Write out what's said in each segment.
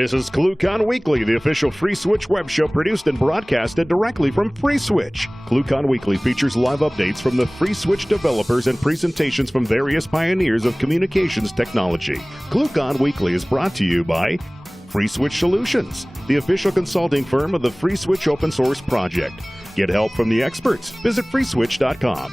This is ClueCon Weekly, the official FreeSWITCH web show produced and broadcasted directly from FreeSWITCH. ClueCon Weekly features live updates from the FreeSWITCH developers and presentations from various pioneers of communications technology. ClueCon Weekly is brought to you by FreeSWITCH Solutions, the official consulting firm of the FreeSWITCH open source project. Get help from the experts. Visit freeswitch.com.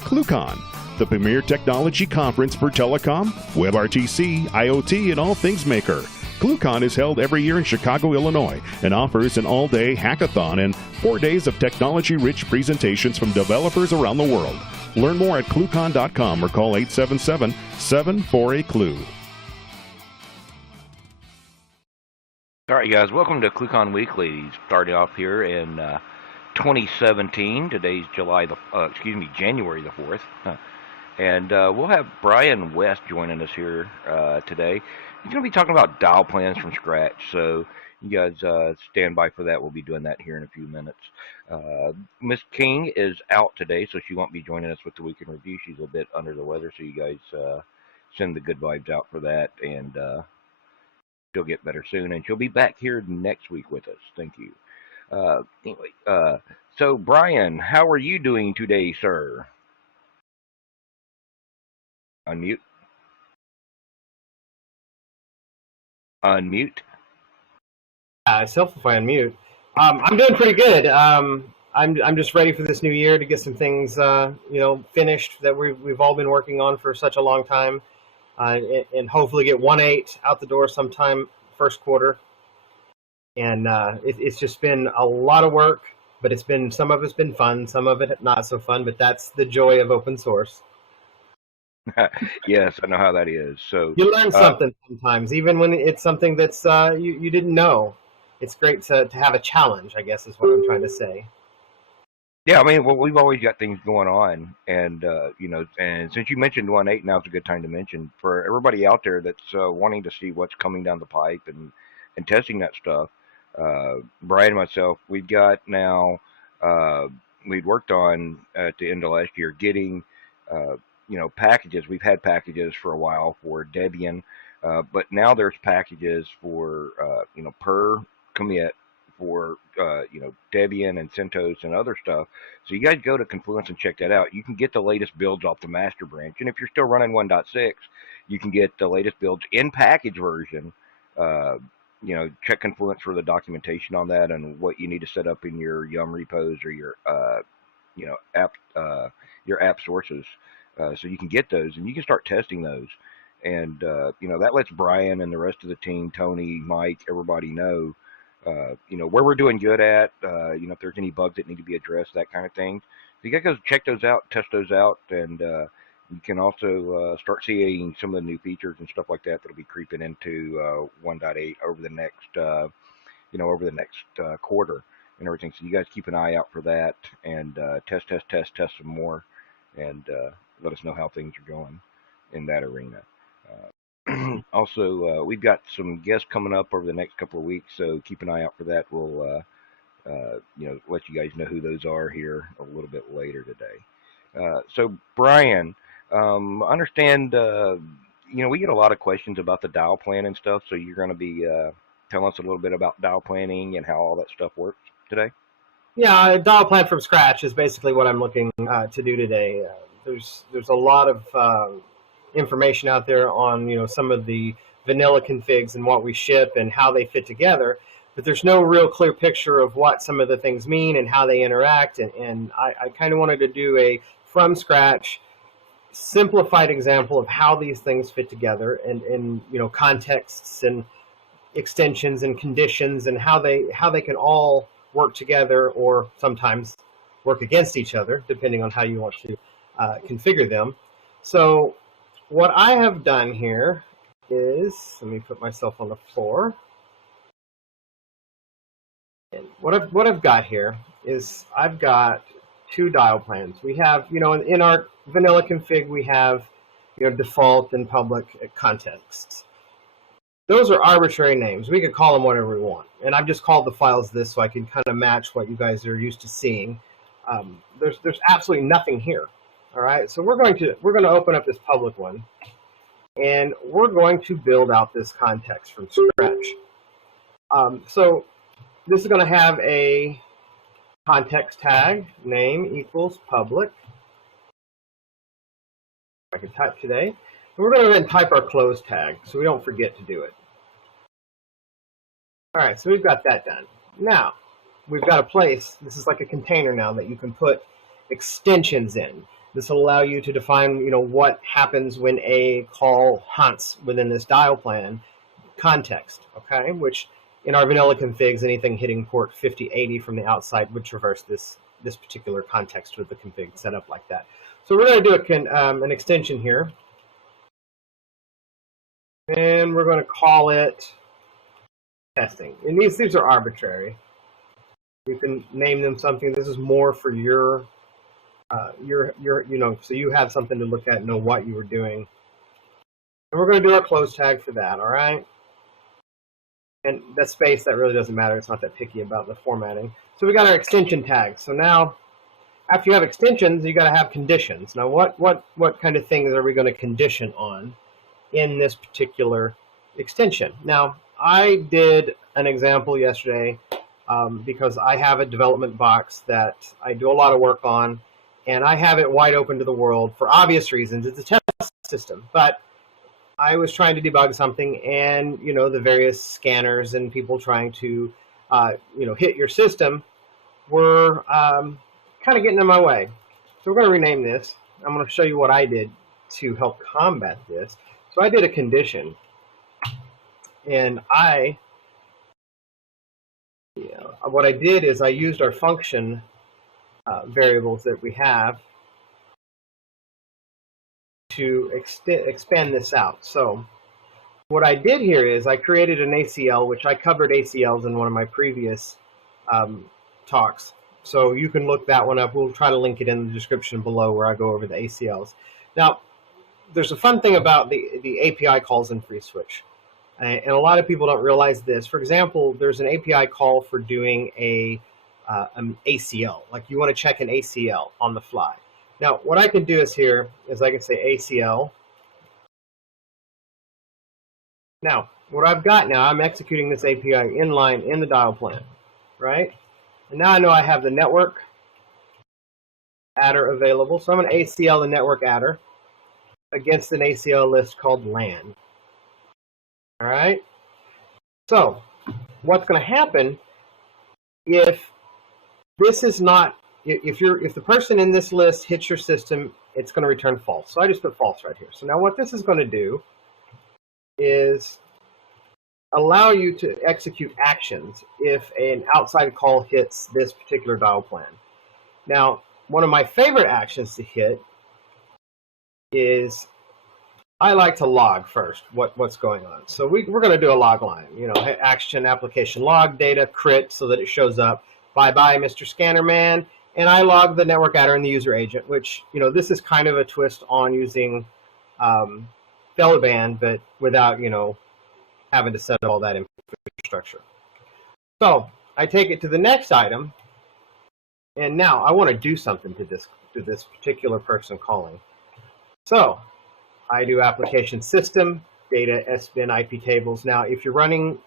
ClueCon, the premier technology conference for telecom, WebRTC, IoT, and all things maker. ClueCon is held every year in Chicago, Illinois, and offers an all-day hackathon and 4 days of technology-rich presentations from developers around the world. Learn more at ClueCon.com or call 877-748-CLUE. All right, guys, welcome to ClueCon Weekly. Starting off here in 2017. Today's January the 4th. And we'll have Brian West joining us here today. He's going to be talking about Dialplans from scratch, so you guys stand by for that. We'll be doing that here in a few minutes. Miss King is out today, so she won't be joining us with the Week in Review. She's a bit under the weather, so you guys send the good vibes out for that, and she'll get better soon, and she'll be back here next week with us. Thank you. Anyway, so Brian, how are you doing today, sir? Unmute. Unmute. Self if I unmute. I'm doing pretty good. I'm just ready for this new year to get some things finished that we've all been working on for such a long time, and hopefully get 1.8 out the door sometime first quarter. And it's just been a lot of work, but some of it's been fun, some of it not so fun. But that's the joy of open source. Yes, I know how that is. So you learn something sometimes, even when it's something that's you didn't know. It's great to have a challenge, I guess, is what I'm trying to say. Yeah, I mean, well, we've always got things going on, and and since you mentioned 1.8, now's a good time to mention for everybody out there that's wanting to see what's coming down the pipe and testing that stuff. Brian and myself, we've got now. We'd worked on at the end of last year getting. Packages. We've had packages for a while for Debian, but now there's packages for, per commit for, Debian and CentOS and other stuff. So you guys go to Confluence and check that out. You can get the latest builds off the master branch. And if you're still running 1.6, you can get the latest builds in package version. Check Confluence for the documentation on that and what you need to set up in your Yum repos or your, app sources. So you can get those and you can start testing those. And, that lets Brian and the rest of the team, Tony, Mike, everybody know, where we're doing good at, if there's any bugs that need to be addressed, that kind of thing. So you got to check those out, test those out, and you can also start seeing some of the new features and stuff like that that'll be creeping into 1.8 over the next, quarter and everything. So you guys keep an eye out for that and test some more. And let us know how things are going in that arena. Also, we've got some guests coming up over the next couple of weeks, so keep an eye out for that. We'll, let you guys know who those are here a little bit later today. So, Brian, I understand, we get a lot of questions about the dial plan and stuff, so you're going to be telling us a little bit about dial planning and how all that stuff works today? Yeah, a dial plan from scratch is basically what I'm looking to do today. There's a lot of information out there on some of the vanilla configs and what we ship and how they fit together, but there's no real clear picture of what some of the things mean and how they interact. And I kind of wanted to do a from scratch, simplified example of how these things fit together and contexts and extensions and conditions and how they can all work together or sometimes work against each other, depending on how you want to configure them. So what I have done here is, let me put myself on the floor. And what I've got here is I've got two dial plans. We have, in our vanilla config, we have, default and public contexts. Those are arbitrary names. We could call them whatever we want. And I've just called the files this so I can kind of match what you guys are used to seeing. There's absolutely nothing here. All right, so we're going to open up this public one, and we're going to build out this context from scratch. So this is going to have a context tag, name equals public. I can type today. And we're going to then type our close tag so we don't forget to do it. All right, so we've got that done. Now, we've got a place, this is like a container now that you can put extensions in. This will allow you to define, what happens when a call hunts within this dial plan context, okay? Which in our vanilla configs, anything hitting port 5080 from the outside would traverse this particular context with the config set up like that. So we're going to do an extension here, and we're going to call it testing. And these are arbitrary. You can name them something. This is more for your so you have something to look at and know what you were doing. And we're going to do our close tag for that, all right? And that space, that really doesn't matter. It's not that picky about the formatting. So we got our extension tag. So now, after you have extensions, you got to have conditions. Now, what kind of things are we going to condition on in this particular extension? Now, I did an example yesterday because I have a development box that I do a lot of work on, and I have it wide open to the world for obvious reasons. It's a test system, but I was trying to debug something, and the various scanners and people trying to hit your system were kind of getting in my way. So we're going to rename this. I'm going to show you what I did to help combat this. So I did a condition, and what I did is I used our function variables that we have to expand this out. So what I did here is I created an ACL, which I covered ACLs in one of my previous talks. So you can look that one up. We'll try to link it in the description below where I go over the ACLs. Now, there's a fun thing about the API calls in FreeSWITCH. And a lot of people don't realize this. For example, there's an API call for doing an ACL. Like you want to check an ACL on the fly. Now, what I can do is I can say ACL. Now, what I've got now, I'm executing this API inline in the dial plan, right? And now I know I have the network adder available. So I'm going to ACL the network adder against an ACL list called LAN. All right. So what's going to happen if this is not, if the person in this list hits your system, it's going to return false. So I just put false right here. So now what this is going to do is allow you to execute actions if an outside call hits this particular dial plan. Now, one of my favorite actions to hit is I like to log first what's going on. So we're going to do a log line, action application log data crit so that it shows up. Bye-bye, Mr. Scanner Man. And I log the network adder and the user agent, which, this is kind of a twist on using Failoban, but without, having to set up all that infrastructure. So I take it to the next item, and now I want to do something to this particular person calling. So I do application system, data, SBIN, IP tables. Now, if you're running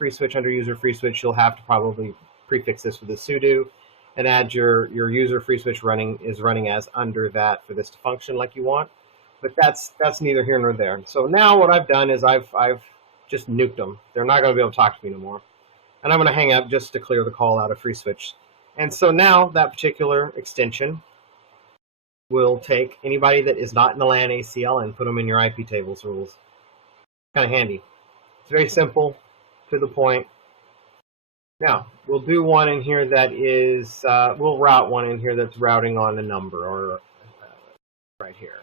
FreeSWITCH under user FreeSWITCH, you'll have to probably prefix this with a sudo and add your user FreeSWITCH running as under that for this to function like you want. But that's neither here nor there. So now what I've done is I've just nuked them. They're not going to be able to talk to me no more. And I'm going to hang up just to clear the call out of FreeSWITCH. And so now that particular extension will take anybody that is not in the LAN ACL and put them in your IP tables rules. Kind of handy. It's very simple, to the point. Now, we'll do one in here that is, we'll route one in here that's routing on a number, or right here.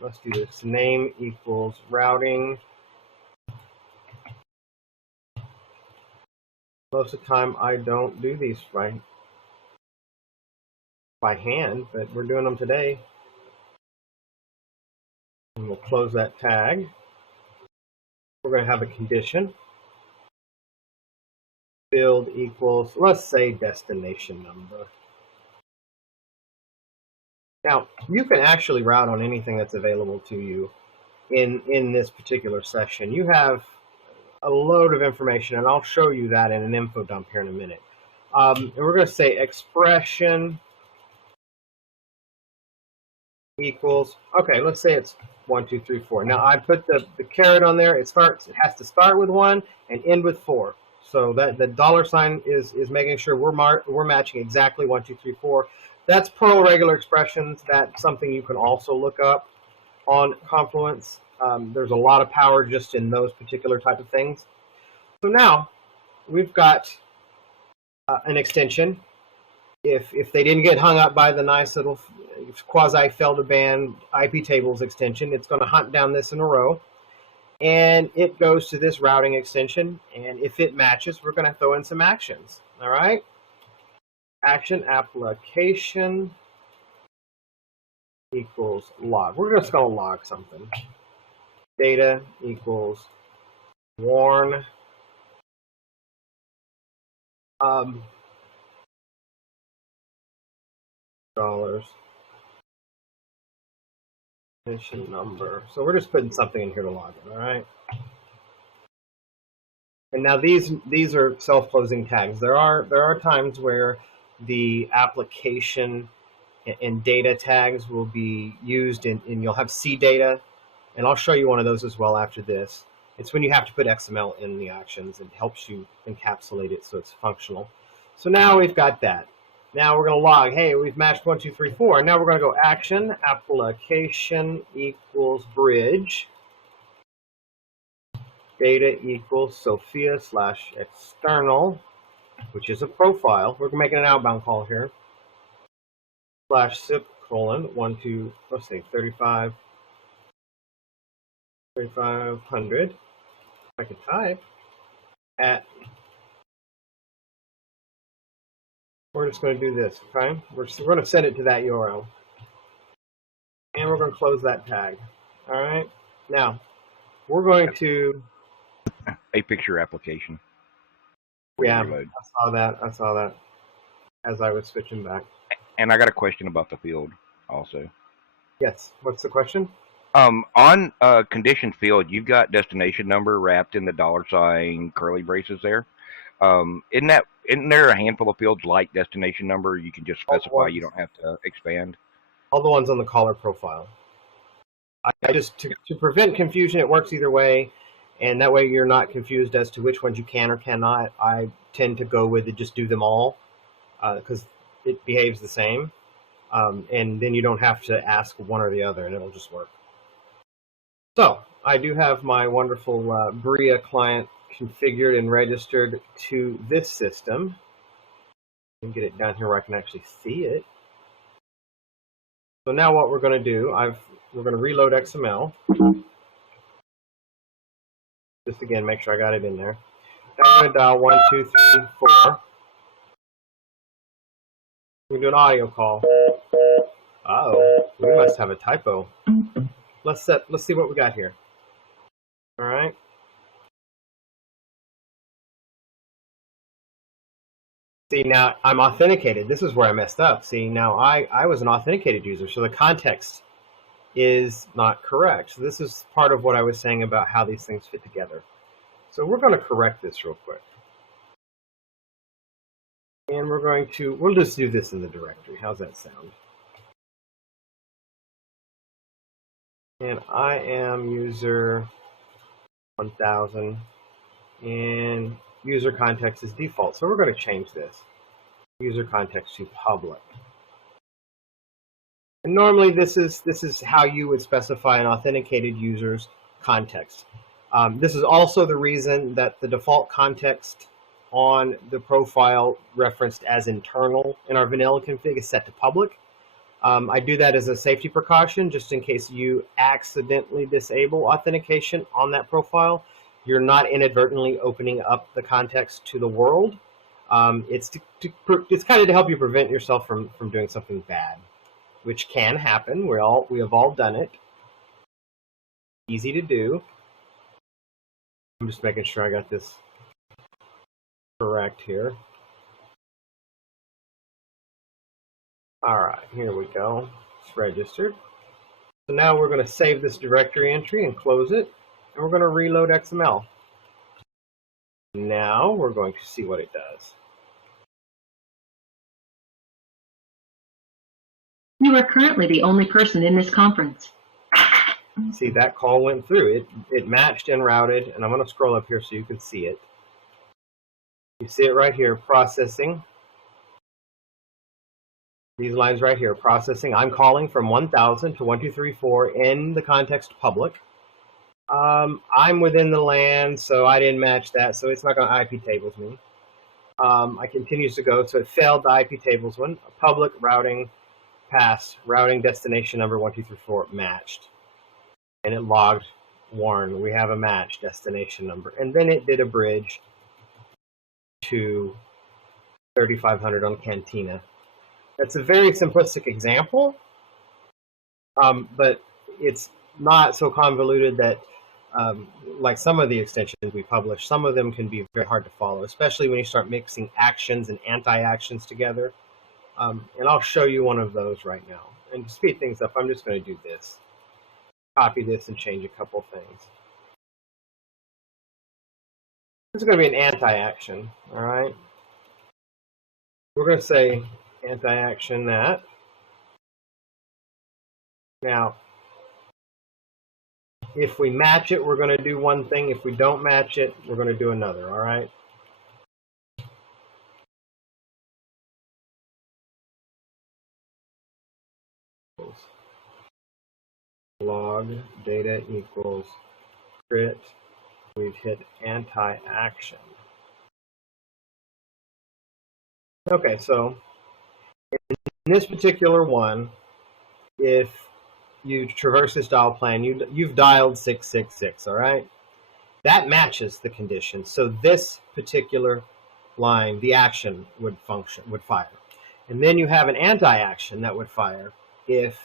Let's do this. Name equals routing. Most of the time, I don't do these right by hand, but we're doing them today. And we'll close that tag. We're going to have a condition. Field equals, let's say, destination number. Now, you can actually route on anything that's available to you in this particular session. You have a load of information, and I'll show you that in an info dump here in a minute. And we're going to say expression equals, okay, let's say it's 1, 2, 3, 4. Now I put the caret on there. It has to start with 1 and end with 4. So that the $ is making sure we're matching exactly 1, 2, 3, 4. That's Perl regular expressions. That's something you can also look up on Confluence. There's a lot of power just in those particular type of things. So now we've got an extension. If they didn't get hung up by the nice little quasi-Feldaband IP tables extension, it's going to hunt down this in a row, and it goes to this routing extension, and if it matches, we're going to throw in some actions. All right? Action application equals log. We're just going to log something. Data equals warn. Dollars. Mission number. So we're just putting something in here to log it, all right? And now these are self-closing tags. There are times where the application and data tags will be used and you'll have C data, and I'll show you one of those as well after this. It's when you have to put XML in the actions. It helps you encapsulate it so it's functional. So now we've got that. Now we're going to log, hey, we've matched 1, 2, 3, 4. Now we're going to go action application equals bridge. Data equals Sofia / external, which is a profile. We're making an outbound call here. /SIP : 1 2, let's say 3500. I could type at. We're just going to do this, okay? We're going to send it to that URL. And we're going to close that tag. All right? Now, we're going to... A picture application. Yeah, I saw that as I was switching back. And I got a question about the field also. Yes, what's the question? On condition field, you've got destination number wrapped in the $ curly braces there. Isn't there a handful of fields like destination number you can just specify? You don't have to expand. All the ones on the caller profile. I just to prevent confusion, it works either way, and that way you're not confused as to which ones you can or cannot. I tend to go with it, just do them all, because it behaves the same, and then you don't have to ask one or the other, and it'll just work. So I do have my wonderful Bria client configured and registered to this system. Let me get it down here where I can actually see it. So now what we're going to do, we're going to reload XML. Just again, make sure I got it in there. Now I'm going to dial 1, 2, 3, 4. We do an audio call. Uh-oh, we must have a typo. Let's see what we got here. All right. See, now I'm authenticated. This is where I messed up. See, now I was an authenticated user, so the context is not correct. So this is part of what I was saying about how these things fit together. So we're going to correct this real quick. And we'll just do this in the directory. How's that sound? And I am user 1000, and user context is default. So we're going to change this. User context to public. And normally this is how you would specify an authenticated user's context. This is also the reason that the default context on the profile referenced as internal in our vanilla config is set to public. I do that as a safety precaution, just in case you accidentally disable authentication on that profile. You're not inadvertently opening up the context to the world. It's kind of to help you prevent yourself from doing something bad, which can happen. We have all done it. Easy to do. I'm just making sure I got this correct here. All right, here we go. It's registered. So now we're going to save this directory entry and close it, and we're going to reload XML. Now we're going to see what it does. You are currently the only person in this conference. See, that call went through. It matched and routed, and I'm going to scroll up here so you can see it. You see it right here, processing. These lines right here, processing. I'm calling from 1000 to 1234 in the context public. I'm within the LAN, so I didn't match that, so it's not going to IP tables me. I continues to go, so it failed the IP tables one. Public routing pass, routing destination number 1234 matched. And it logged, warn, we have a match destination number. And then it did a bridge to 3500 on Cantina. That's a very simplistic example, but it's not so convoluted that, like some of the extensions we publish, some of them can be very hard to follow, especially when you start mixing actions and anti-actions together. And I'll show you one of those right now. And to speed things up, I'm just going to do this. Copy this and change a couple things. This is going to be an anti-action, all right? We're going to say anti-action that. Now, if we match it, we're going to do one thing. If we don't match it, we're going to do another, all right? Log data equals crit. We've hit anti-action. Okay, so in this particular one, if you traverse this dial plan, you've dialed 666, all right? That matches the condition. So this particular line, the action would fire. And then you have an anti-action that would fire if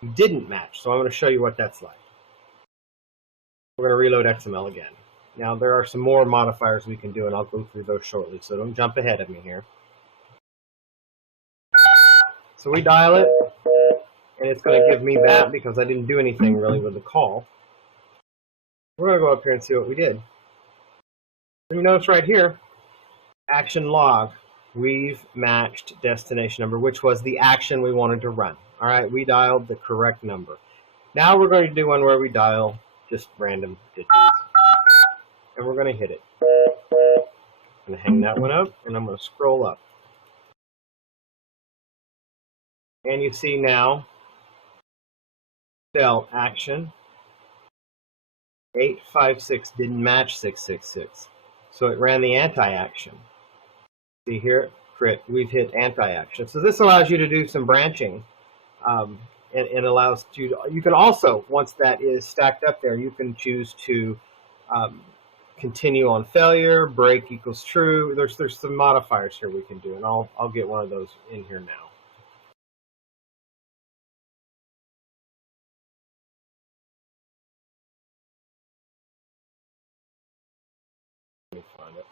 you didn't match. So I'm going to show you what that's like. We're going to reload XML again. Now there are some more modifiers we can do, and I'll go through those shortly, so don't jump ahead of me here. So we dial it, and it's going to give me that because I didn't do anything really with the call. We're going to go up here and see what we did. You notice right here, action log, we've matched destination number, which was the action we wanted to run. All right, we dialed the correct number. Now we're going to do one where we dial just random digits. And we're going to hit it. I'm going to hang that one up, and I'm going to scroll up. And you see now, cell action 856 didn't match 666. So it ran the anti-action. See here, crit, we've hit anti-action. So this allows you to do some branching. And allows you can also, once that is stacked up there, you can choose to continue on failure, break equals true. There's some modifiers here we can do, and I'll get one of those in here now. Let me find it.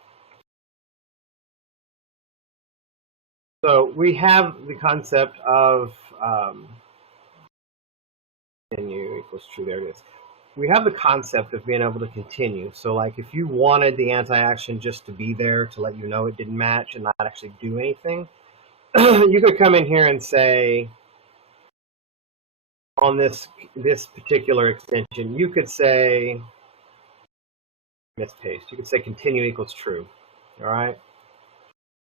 So we have the concept of continue equals true. There it is. We have the concept of being able to continue. So like if you wanted the anti-action just to be there to let you know it didn't match and not actually do anything, you could come in here and say, on this particular extension, you could say, mispaste, you could say continue equals true. All right.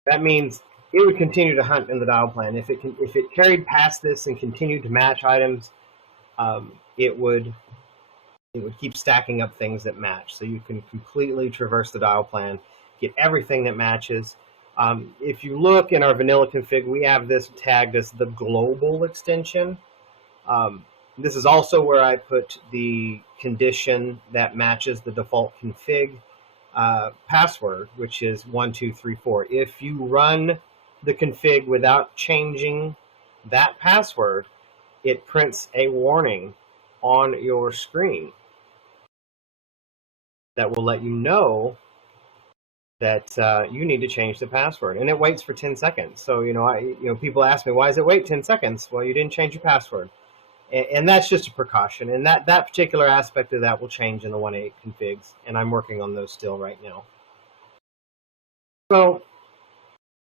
That means it would continue to hunt in the dial plan. If it carried past this and continued to match items, it would keep stacking up things that match. So you can completely traverse the dial plan, get everything that matches. If you look in our vanilla config, we have this tagged as the global extension. This is also where I put the condition that matches the default config password, which is 1234. If you run the config without changing that password, it prints a warning on your screen that will let you know that you need to change the password, and it waits for 10 seconds. So people ask me, why does it wait 10 seconds? Well, you didn't change your password, and that's just a precaution. And that particular aspect of that will change in the 1.8 configs, and I'm working on those still right now. So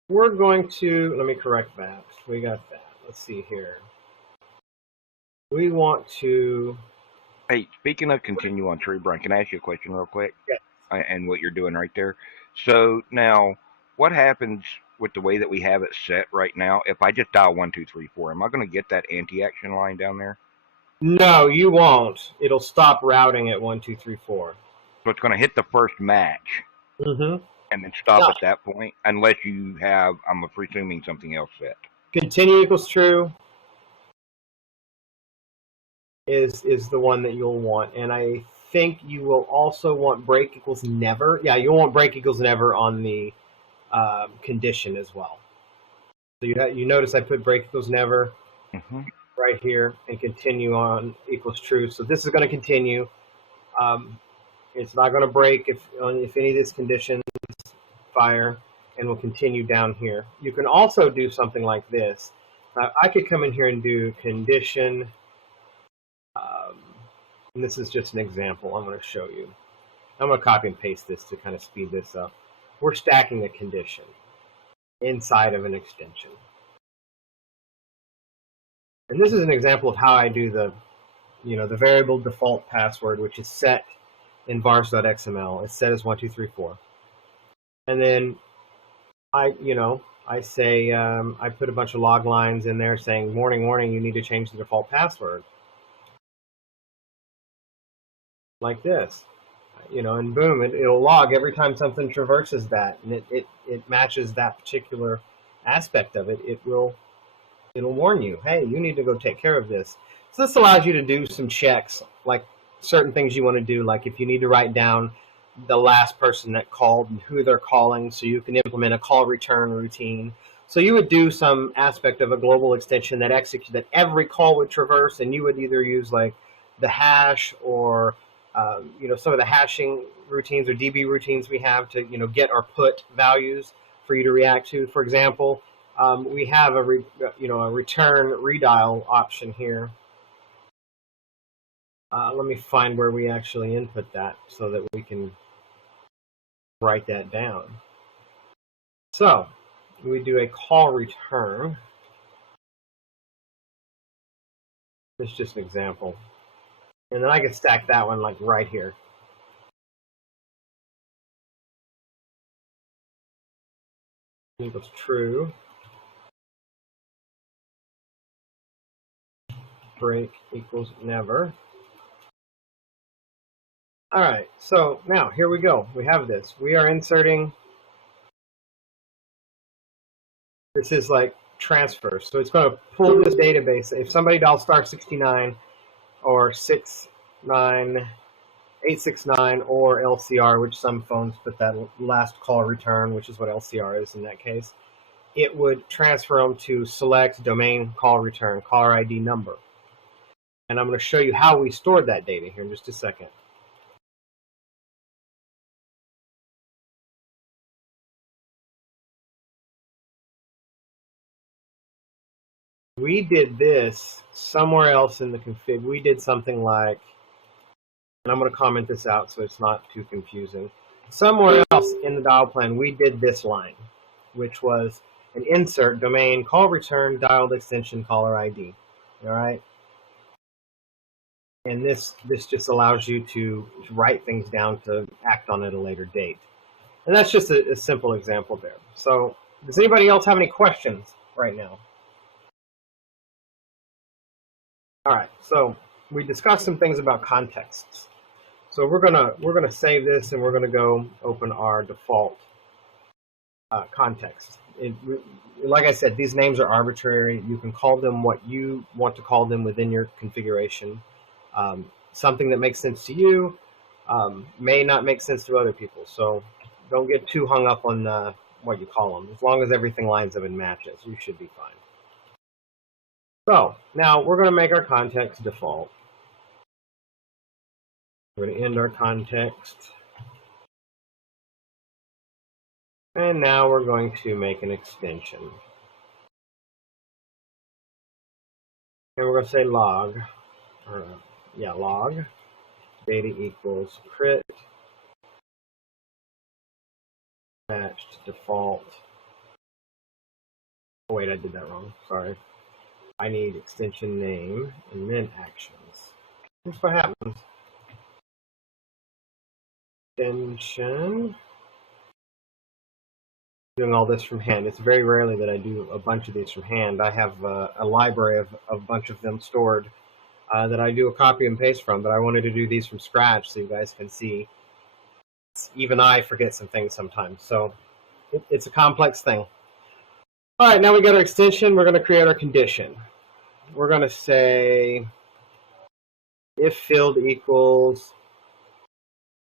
we're going to, let me correct that. We got that. Let's see here. We want to. Hey, speaking of continue on tree, Brian, can I ask you a question real quick? Yes. And what you're doing right there. So now, what happens with the way that we have it set right now? If I just dial 1 2 3 4, am I going to get that anti-action line down there? No, you won't. It'll stop routing at 1 2 3 4. So it's going to hit the first match Mm-hmm. and then stop No. at that point, unless you have, I'm presuming, something else set. Continue equals true is the one that you'll want, and I think you will also want break equals never. Yeah, you'll want break equals never on the condition as well. So you notice I put break equals never Mm-hmm. right here, and continue on equals true. So this is going to continue. It's not going to break if any of these conditions fire, and will continue down here. You can also do something like this. I could come in here and do condition, and this is just an example I'm going to show you. I'm going to copy and paste this to kind of speed this up. We're stacking a condition inside of an extension. And this is an example of how I do the variable default password, which is set in vars.xml. It's set as 1 2 3 4. And then I say, I put a bunch of log lines in there saying, warning, warning, you need to change the default password. Like this, and boom, it'll log every time something traverses that, and it matches that particular aspect of it. It'll warn you, hey, you need to go take care of this. So this allows you to do some checks, like certain things you want to do, like if you need to write down the last person that called and who they're calling, so you can implement a call return routine. So you would do some aspect of a global extension that execute that every call would traverse, and you would either use like the hash or some of the hashing routines or DB routines we have to get or put values for you to react to. For example, we have a return redial option here. Let me find where we actually input that so that we can write that down. So we do a call return. It's just an example. And then I can stack that one like right here. Equals true. Break equals never. All right, so now here we go. We have this. We are inserting. This is like transfer. So it's going to pull this database. If somebody dials *69 or 869 or LCR, which some phones put that last call return, which is what LCR is in that case, it would transfer them to select domain call return, caller ID number. And I'm going to show you how we stored that data here in just a second. We did this somewhere else in the config. We did something like, and I'm going to comment this out so it's not too confusing. Somewhere else in the dial plan, we did this line, which was an insert domain call return dialed extension caller ID. All right. And this just allows you to write things down to act on at a later date. And that's just a simple example there. So does anybody else have any questions right now? All right, so we discussed some things about contexts. So we're gonna save this, and we're gonna go open our default context. Like I said, these names are arbitrary. You can call them what you want to call them within your configuration. Something that makes sense to you may not make sense to other people. So don't get too hung up on what you call them. As long as everything lines up and matches, you should be fine. So now we're going to make our context default. We're going to end our context. And now we're going to make an extension. And we're going to say log, log, data equals crit, matched default. Oh wait, I did that wrong. Sorry. I need extension name and then actions. Here's what happens. Extension. Doing all this from hand. It's very rarely that I do a bunch of these from hand. I have a library of a bunch of them stored that I do a copy and paste from, but I wanted to do these from scratch so you guys can see. Even I forget some things sometimes, so it's a complex thing. All right, now we got our extension. We're going to create our condition. We're going to say if field equals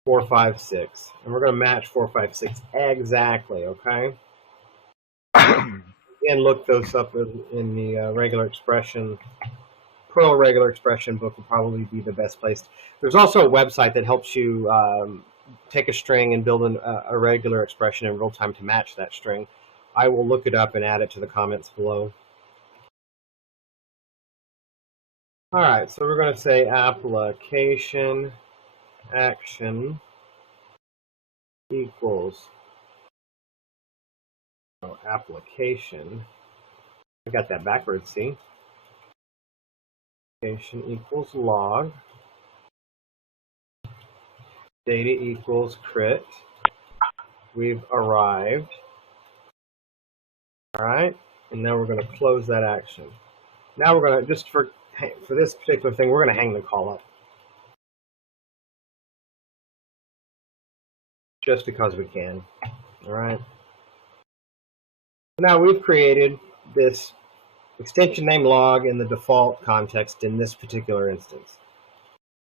456, and we're going to match 456 exactly, okay? And look those up in the regular expression. Perl regular expression book will probably be the best place. There's also a website that helps you take a string and build a regular expression in real time to match that string. I will look it up and add it to the comments below. All right, so we're going to say application action equals application. I got that backwards, see? Application equals log. Data equals crit. We've arrived. All right, and now we're going to close that action. Now we're going to, just for this particular thing, we're going to hang the call up. Just because we can. All right. Now we've created this extension name log in the default context in this particular instance.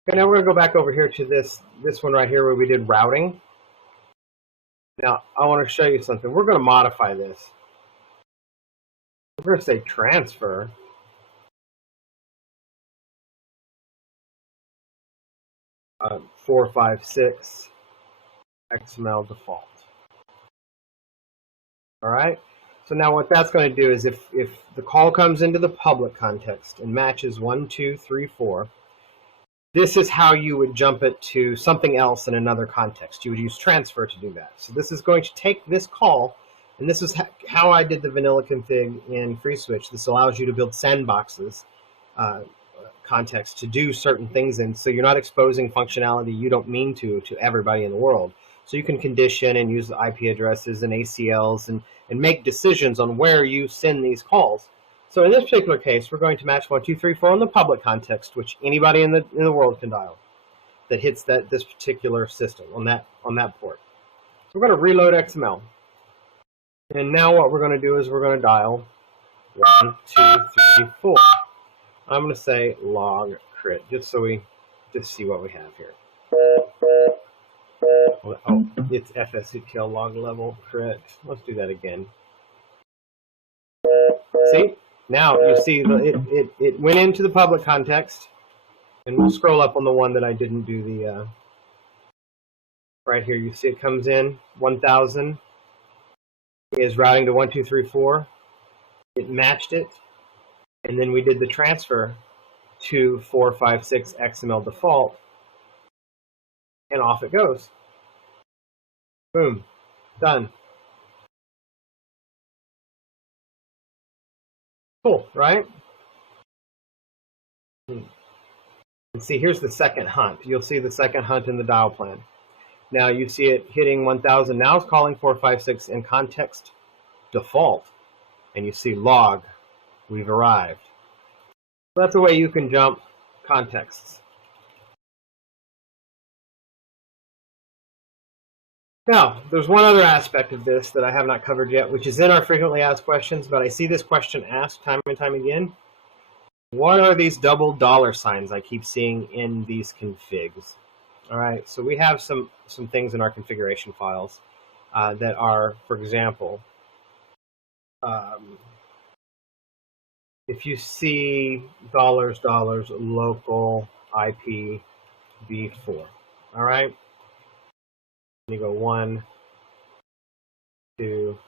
Okay, now we're going to go back over here to this one right here where we did routing. Now I want to show you something. We're going to modify this. We're going to say transfer. Uh, 456 XML default. All right. So now what that's going to do is if the call comes into the public context and matches 1, 2, 3, 4, this is how you would jump it to something else in another context. You would use transfer to do that. So this is going to take this call, and this is how I did the vanilla config in FreeSWITCH. This allows you to build sandboxes context to do certain things in, so you're not exposing functionality you don't mean to everybody in the world. So you can condition and use the IP addresses and ACLs and make decisions on where you send these calls. So in this particular case, we're going to match 1, 2, 3, 4 in the public context, which anybody in the world can dial that hits this particular system on that port. So we're going to reload XML. And now what we're going to do is we're going to dial 1, 2, 3, 4. I'm going to say log crit, just so we just see what we have here. Oh, it's FSCTL log level crit. Let's do that again. See? Now you see it went into the public context, and we'll scroll up on the one that I didn't do the right here. You see it comes in 1000 is routing to 1, 2, 3, 4. It matched it. And then we did the transfer to 456 XML default, and off it goes. Boom, done. Cool, right? And see, here's the second hunt. You'll see the second hunt in the dial plan. Now you see it hitting 1000. Now it's calling 456 in context default, and you see log. We've arrived. So that's a way you can jump contexts. Now, there's one other aspect of this that I have not covered yet, which is in our frequently asked questions, but I see this question asked time and time again. What are these double dollar signs I keep seeing in these configs? All right, so we have some things in our configuration files that are, for example, if you see dollars local IP v4, all right? You go 1, 2.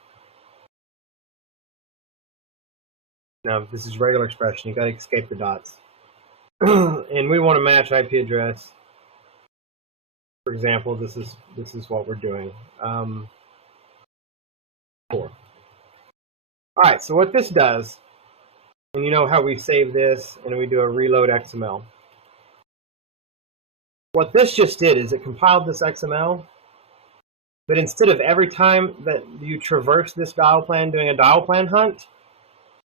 Now this is regular expression. You got to escape the dots, and we want to match IP address. For example, this is what we're doing. 4. All right, so what this does, and you know how we save this and we do a reload XML. What this just did is it compiled this XML, but instead of every time that you traverse this dial plan doing a dial plan hunt,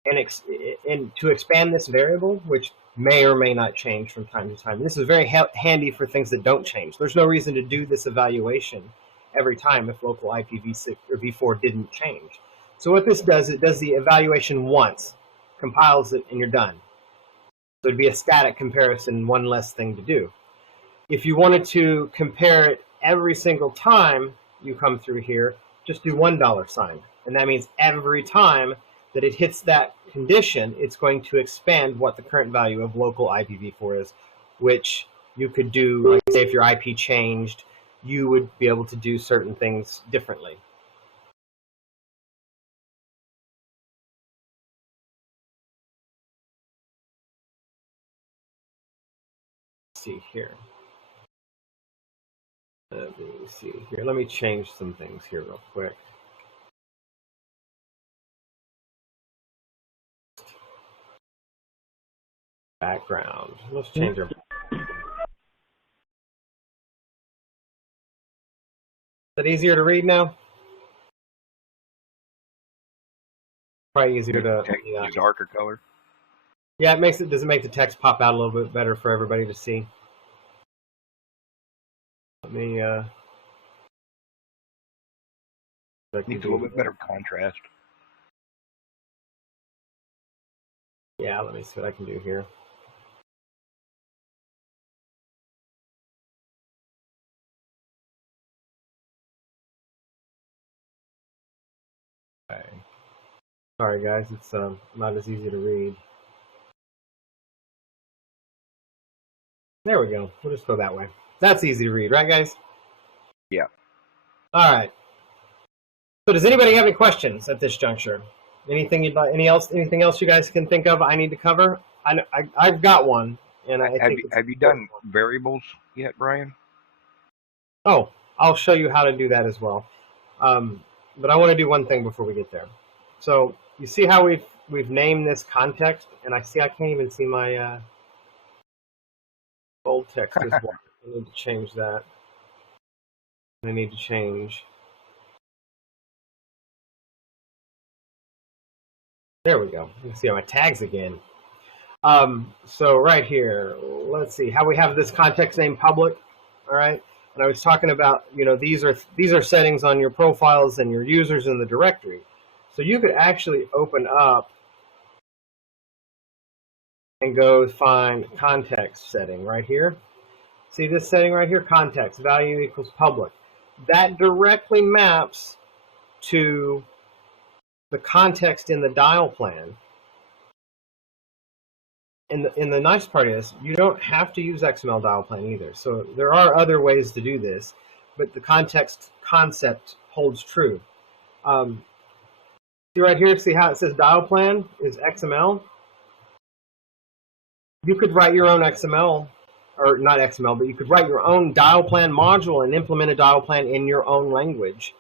and to expand this variable, which may or may not change from time to time. This is very handy for things that don't change. There's no reason to do this evaluation every time if local IPv6 or v4 didn't change. So what this does, it does the evaluation once, compiles it, and you're done. So it'd be a static comparison, one less thing to do. If you wanted to compare it every single time you come through here, just do $1, and that means every time that it hits that condition, it's going to expand what the current value of local IPv4 is, which you could do, like say if your IP changed, you would be able to do certain things differently. Let's see here. Let me see here. Let me change some things here real quick. Background. Let's change our. Is that easier to read now? Probably easier to. Yeah. Darker color. Yeah, it makes it. Does it make the text pop out a little bit better for everybody to see? Let me. Needs a little bit better contrast. Yeah, let me see what I can do here. Okay. Sorry, guys, it's not as easy to read. There we go. We'll just go that way. That's easy to read, right, guys? Yeah. All right. So, does anybody have any questions at this juncture? Anything you'd like? Anything else you guys can think of? I need to cover. I've got one, and I think. Have you done variables yet, Brian? Oh, I'll show you how to do that as well. But I want to do one thing before we get there. So you see how we've named this context, and I can't even see my bold text as well. I need to change that. I need to change. There we go. You can see my tags again. So right here, let's see how we have this context name public. All right. And I was talking about, these are settings on your profiles and your users in the directory. So you could actually open up and go find context setting right here. See this setting right here? Context, value equals public. That directly maps to the context in the dial plan. And the nice part is you don't have to use XML dial plan either. So there are other ways to do this, but the context concept holds true. See right here, see how it says dial plan is XML? You could write your own XML, or not XML, but you could write your own dial plan module and implement a dial plan in your own language.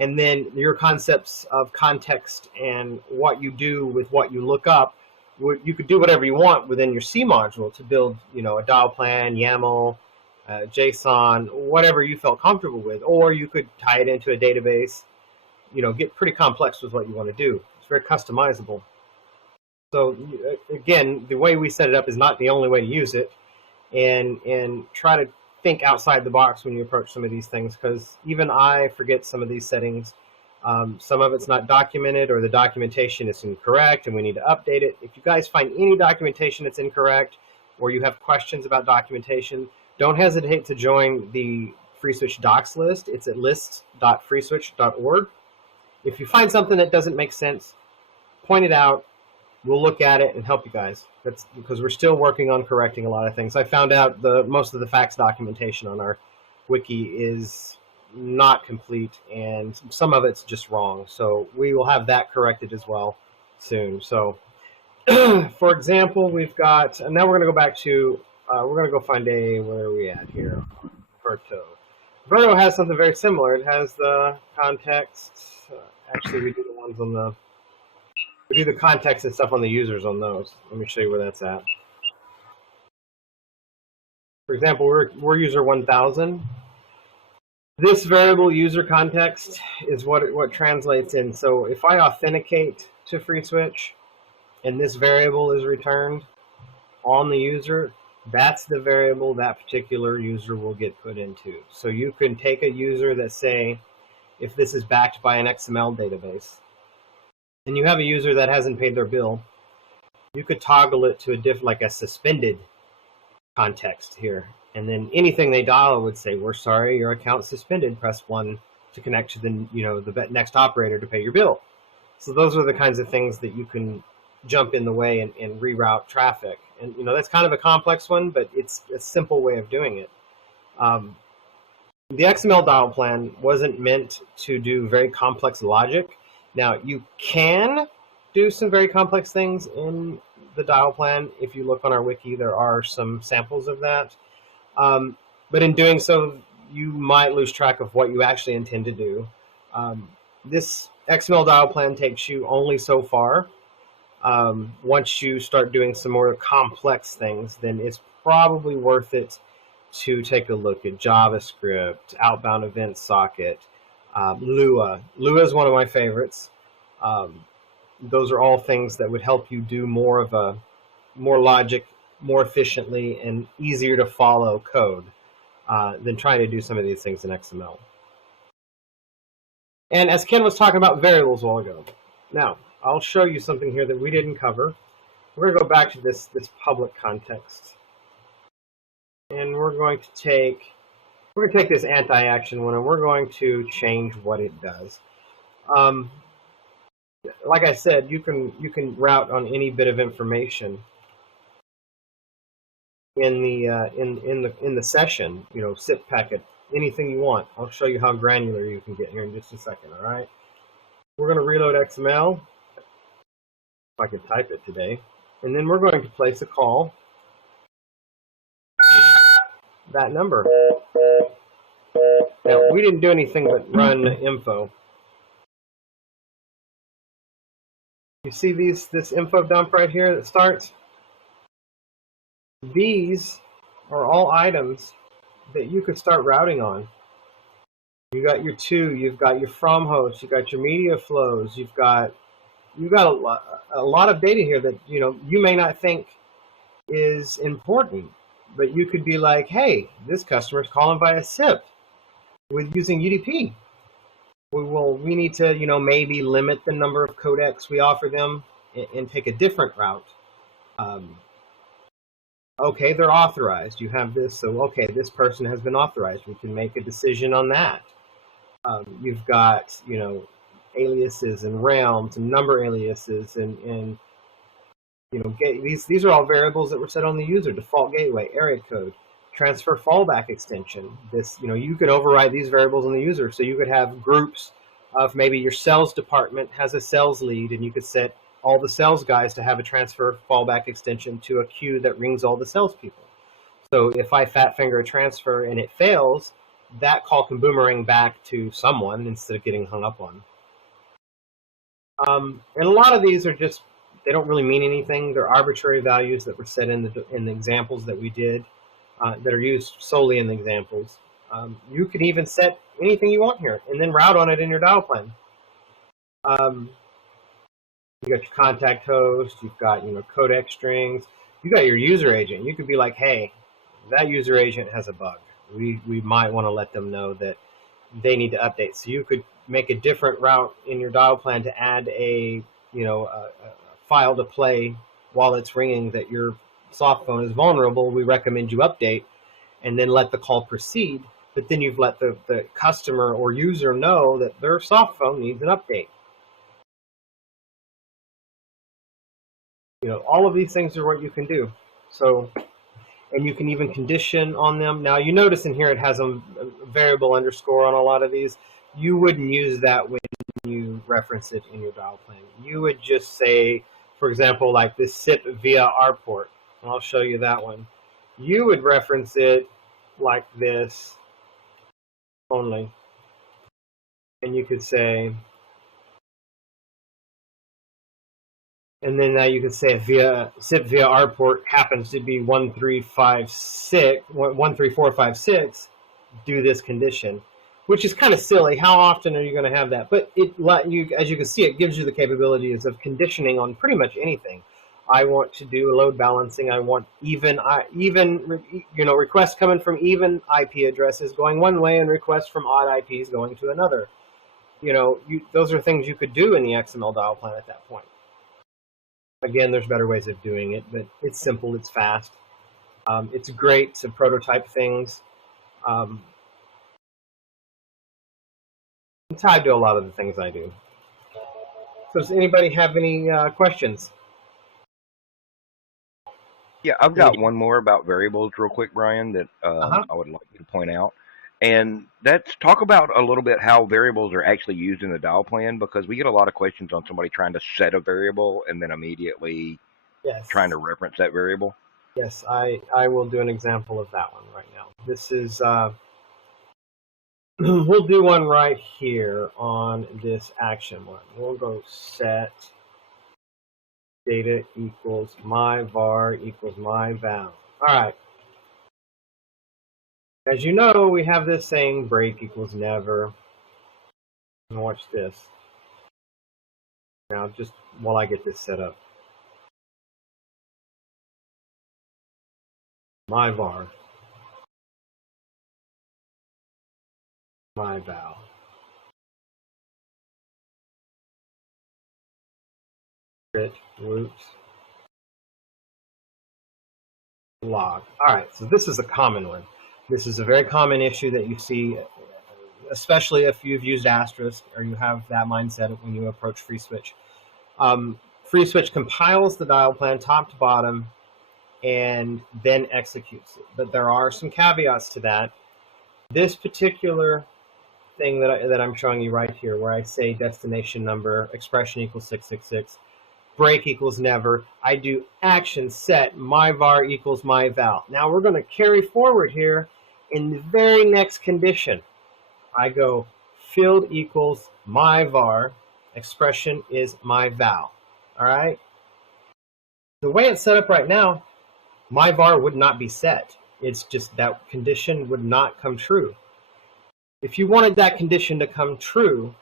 And then your concepts of context and what you do with what you look up, you could do whatever you want within your C module to build, a dial plan, YAML, JSON, whatever you felt comfortable with, or you could tie it into a database. Get pretty complex with what you want to do. It's very customizable. So again, the way we set it up is not the only way to use it, and try to think outside the box when you approach some of these things, because even I forget some of these settings. Some of it's not documented, or the documentation is incorrect and we need to update it. If you guys find any documentation that's incorrect, or you have questions about documentation, don't hesitate to join the FreeSWITCH docs list. It's at lists.freeswitch.org. If you find something that doesn't make sense, point it out. We'll look at it and help you guys. That's because we're still working on correcting a lot of things. I found out most of the facts documentation on our wiki is not complete, and some of it's just wrong. So we will have that corrected as well soon. So, for example, we've got, and now we're going to go back to, we're going to go find where are we at here? Verto. Verto has something very similar. It has the context Actually, we do the ones on the, we do the context and stuff on the users on those. Let me show you where that's at. For example, we're user 1000. This variable user context is what translates in. So if I authenticate to FreeSWITCH and this variable is returned on the user, that's the variable that particular user will get put into. So you can take a user that, say, if this is backed by an XML database, and you have a user that hasn't paid their bill, you could toggle it to a like a suspended context here. And then anything they dial would say, "We're sorry, your account's suspended. Press 1 to connect to the the next operator to pay your bill." So those are the kinds of things that you can jump in the way and reroute traffic. And that's kind of a complex one, but it's a simple way of doing it. The XML dial plan wasn't meant to do very complex logic. Now, you can do some very complex things in the dial plan. If you look on our wiki, there are some samples of that. But in doing so, you might lose track of what you actually intend to do. This XML dial plan takes you only so far. Once you start doing some more complex things, then it's probably worth it to take a look at JavaScript, outbound event socket, Lua. Lua is one of my favorites. Those are all things that would help you do more logic, more efficiently, and easier to follow code than trying to do some of these things in XML. And as Ken was talking about variables a while ago, now I'll show you something here that we didn't cover. We're going to go back to this public context. And we're going to take this anti-action one, and we're going to change what it does. Like I said, you can route on any bit of information in the session. SIP packet, anything you want. I'll show you how granular you can get here in just a second. All right. We're going to reload XML. If I could type it today, and then we're going to place a call. That number. Now, we didn't do anything but run info. You see this info dump right here that starts? These are all items that you could start routing on. You got your to, you've got your from host, you've got your media flows, you've got a lot of data here that you may not think is important. But you could be like, hey, this customer is calling via SIP with using UDP. We need to, maybe limit the number of codecs we offer them and take a different route. Okay, they're authorized. You have this, so okay, this person has been authorized. We can make a decision on that. You've got, aliases and realms and number aliases and these are all variables that were set on the user: default gateway, area code, transfer fallback extension. This, you could override these variables on the user. So you could have groups of, maybe your sales department has a sales lead, and you could set all the sales guys to have a transfer fallback extension to a queue that rings all the salespeople. So if I fat finger a transfer and it fails, that call can boomerang back to someone instead of getting hung up on. And a lot of these are just, they don't really mean anything. They're arbitrary values that were set in the examples that we did, that are used solely in the examples. You can even set anything you want here and then route on it in your dial plan. You got your contact host, you've got codec strings, you got your user agent. You could be like, hey, that user agent has a bug. We might want to let them know that they need to update. So you could make a different route in your dial plan to add a file to play while it's ringing that your soft phone is vulnerable. We recommend you update, and then let the call proceed. But then you've let the customer or user know that their soft phone needs an update. All of these things are what you can do. So, and you can even condition on them. Now, you notice in here it has a variable underscore on a lot of these. You wouldn't use that when you reference it in your dial plan. You would just say, for example, like this SIP via our port. And I'll show you that one. You would reference it like this only. And you could say, And then now you can say if SIP via R port happens to be 13456, do this condition, which is kind of silly. How often are you going to have that? But as you can see, it gives you the capabilities of conditioning on pretty much anything. I want to do load balancing. I want requests coming from even IP addresses going one way and requests from odd IPs going to another. Those are things you could do in the XML dial plan at that point. Again, there's better ways of doing it, but it's simple, it's fast. It's great to prototype things. It's how I do a lot of the things I do. So does anybody have any questions? Yeah, I've got one more about variables real quick, Brian, that I would like you to point out. And that's talk about a little bit how variables are actually used in the dial plan, because we get a lot of questions on somebody trying to set a variable and then immediately trying to reference that variable. Yes, I will do an example of that one right now. This is, we'll do one right here on this action one. We'll go set data equals my var equals my val. All right. As you know, we have this saying break equals never. And watch this. Now, just while I get this set up. My var. My val. Crit, roots, log. All right, so this is a common one. This is a very common issue that you see, especially if you've used Asterisk or you have that mindset when you approach FreeSWITCH. FreeSWITCH compiles the dial plan top to bottom and then executes it. But there are some caveats to that. This particular thing that I'm showing you right here, where I say destination number, expression equals 666, break equals never, I do action set my var equals my val. Now we're going to carry forward here. In the very next condition, I go field equals my var, expression is my val. All right? The way it's set up right now, my var would not be set. It's just that condition would not come true. If you wanted that condition to come true,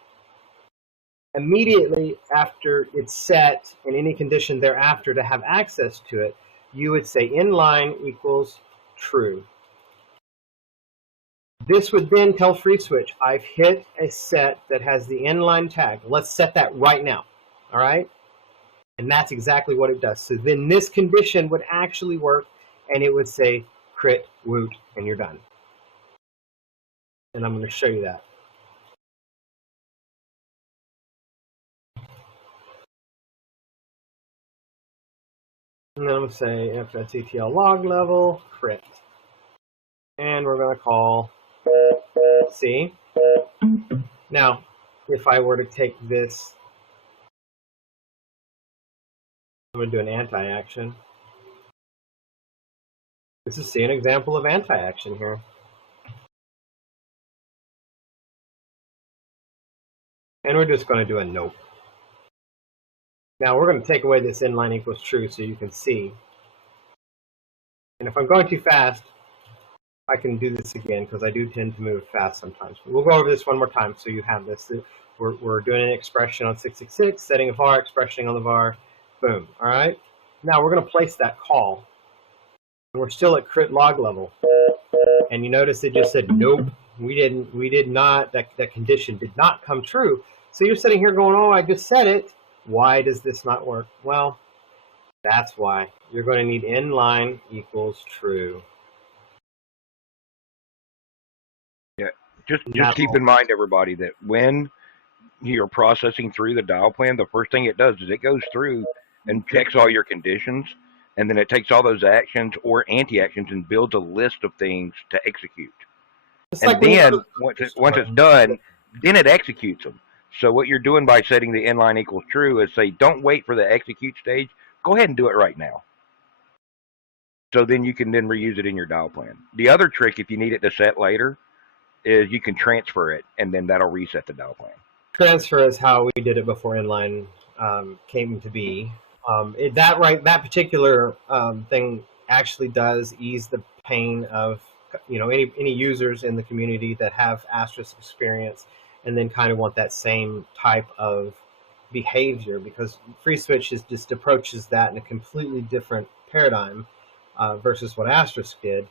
immediately after it's set and any condition thereafter to have access to it, you would say inline equals true. This would then tell FreeSWITCH, I've hit a set that has the inline tag. Let's set that right now. All right? And that's exactly what it does. So then this condition would actually work, and it would say crit woot, and you're done. And I'm going to show you that. And then I'm going to say if that's ETL log level, crit. And we're going to call C. Now, if I were to take this, I'm going to do an anti-action. This is an example of anti-action here. And we're just going to do a nope. Now we're going to take away this inline equals true so you can see. And if I'm going too fast, I can do this again because I do tend to move fast sometimes. We'll go over this one more time so you have this. We're doing an expression on 666, setting a var, expression on the var, boom. All right. Now we're going to place that call. And we're still at crit log level. And you notice it just said nope. We did not. That condition did not come true. So you're sitting here going, oh, I just said it. Why does this not work? Well, that's why. You're going to need inline equals true. Yeah, just keep in mind, everybody, that when you're processing through the dial plan, the first thing it does is it goes through and checks all your conditions, and then it takes all those actions or anti-actions and builds a list of things to execute. And then once it's done, then it executes them. So what you're doing by setting the inline equals true is say, don't wait for the execute stage. Go ahead and do it right now. So then you can then reuse it in your dial plan. The other trick, if you need it to set later, is you can transfer it, and then that'll reset the dial plan. Transfer is how we did it before inline came to be. That particular thing actually does ease the pain of any users in the community that have asterisk experience and then kind of want that same type of behavior, because FreeSWITCH just approaches that in a completely different paradigm versus what asterisk did,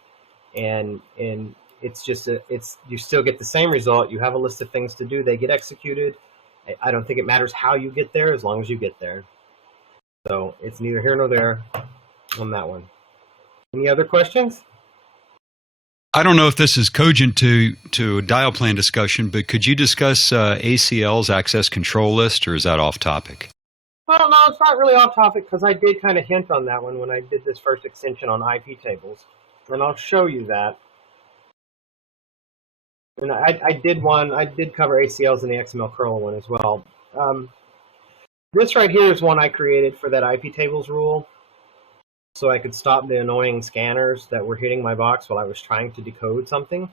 and it's you still get the same result. You have a list of things to do, they get executed. I don't think it matters how you get there as long as you get there. So it's neither here nor there on that one. Any other questions? I don't know if this is cogent to a dial plan discussion, but could you discuss ACL's access control list, or is that off topic? Well, no, it's not really off topic, because I did kind of hint on that one when I did this first extension on IP tables. And I'll show you that. And I did cover ACLs in the XML curl one as well. This right here is one I created for that IP tables rule, so I could stop the annoying scanners that were hitting my box while I was trying to decode something.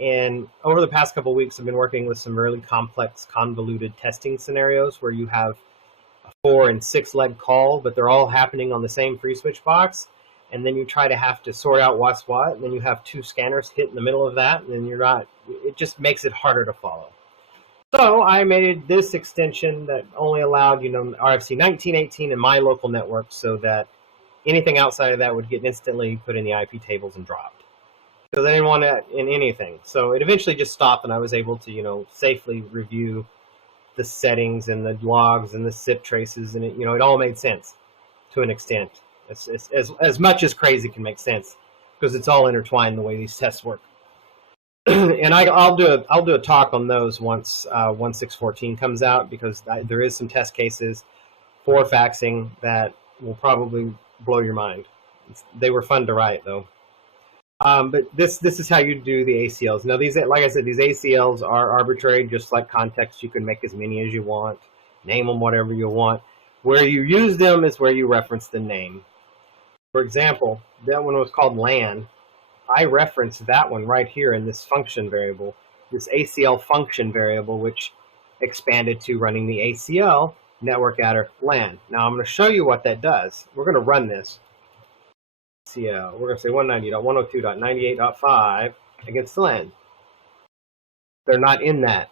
And over the past couple of weeks, I've been working with some really complex, convoluted testing scenarios where you have a 4- and 6-leg call, but they're all happening on the same FreeSWITCH box. And then you have to sort out what's what, and then you have 2 scanners hit in the middle of that, and then it just makes it harder to follow. So I made this extension that only allowed, RFC 1918 in my local network, so that anything outside of that would get instantly put in the IP tables and dropped. Because I didn't want that in anything. So it eventually just stopped, and I was able to, safely review the settings and the logs and the SIP traces, and it all made sense to an extent. As much as crazy can make sense, because it's all intertwined the way these tests work. And I'll do a talk on those once 1.6.14 comes out, because there is some test cases for faxing that will probably blow your mind. They were fun to write though. But this is how you do the ACLs. Now these, like I said, these ACLs are arbitrary, just like context. You can make as many as you want, name them whatever you want. Where you use them is where you reference the name. For example, that one was called LAN. I referenced that one right here in this function variable, this ACL function variable, which expanded to running the ACL network adder LAN. Now I'm going to show you what that does. We're going to run this. ACL. We're going to say 190.102.98.5 against the LAN. They're not in that.